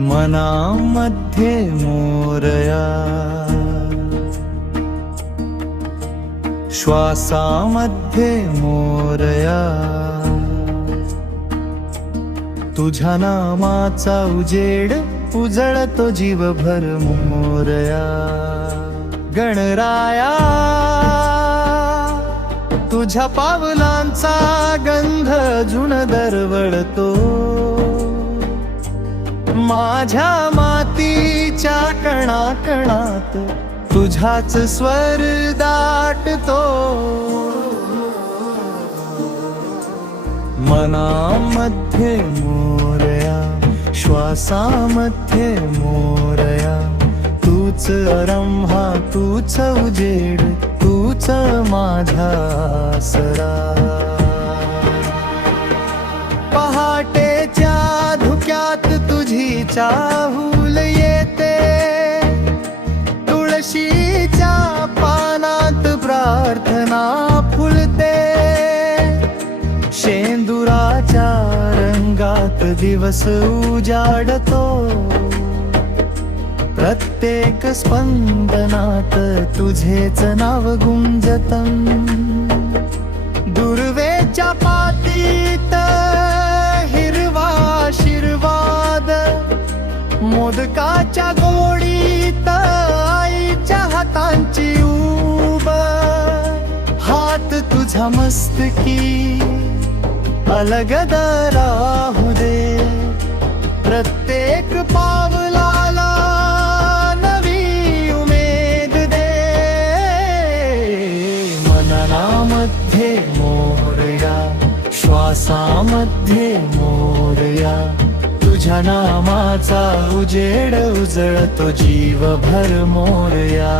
मनामध्ये मोरया, श्वासामध्ये मोरया, तुझ्या नामाचा उजेड उजळतो जीवभर मोरया. गणराया, तुझ्या पावलांचा गंध अजून दरवळतो, माझ्या मातीच्या कणाकणात तुझाच स्वर दाटतो. मनामध्ये मोरया, श्वासामध्ये मोरया, तूच अरंभा, तूच उजेड, तूच माझा आसरा. पहाटेच्या धुक्यात तुझी चाहूल येते, तुळशीच्या पानात प्रार्थना फुलते, शेंदुराच्या रंगात दिवस उजाडतो, प्रत्येक स्पंदनात तुझेच नाव गुंजतं. दुर्वेच्या पातीत हिरवा आशीर्वाद, मोदकाच्या गोडीत आईच्या हातांची ऊब, हात तुझा मस्तकी अलगद राहू दे, प्रत्येक पावलाला नवी उमेद दे. मननामध्ये मोरया, श्वासामध्ये मोरया, तुझ्या नामाचा उजेड उजळतो जीवभर मोरया.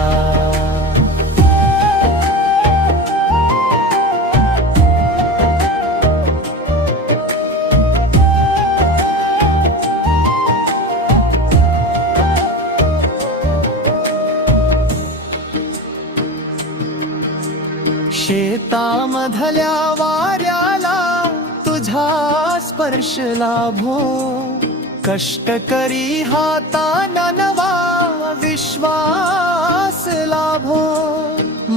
शेतामधल्या वाऱ्याला तुझा स्पर्श लाभो, कष्टकरी हाताना नवा विश्वास लाभो.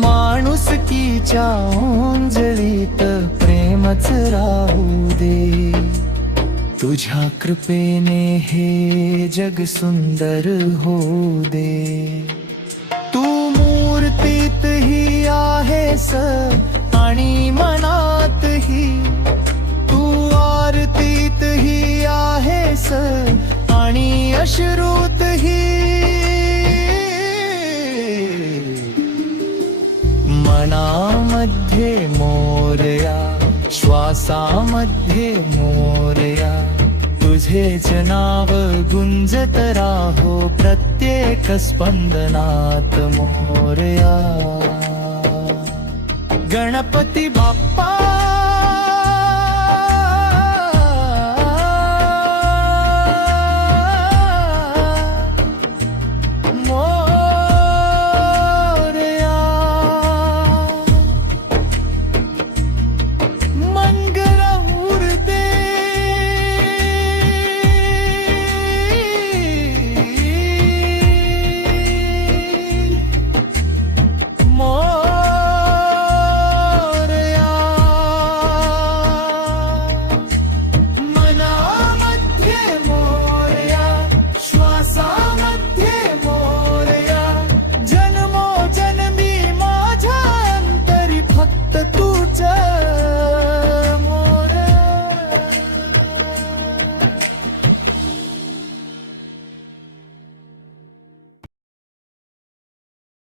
माणुसकीच्या ओंजळीत प्रेमच राहू दे, तुझ्या कृपेने हे जग सुंदर होऊ दे. तू मूर्तीतही आहेस आणि मनातही, तू आरतीतही आहेस आणि अश्रूतही. मनामध्ये मोरया, श्वासामध्ये मोरया, तुझेच नाव गुंजत राहो, प्रत्येक स्पंदनात मोरया. गणपती बाप्पा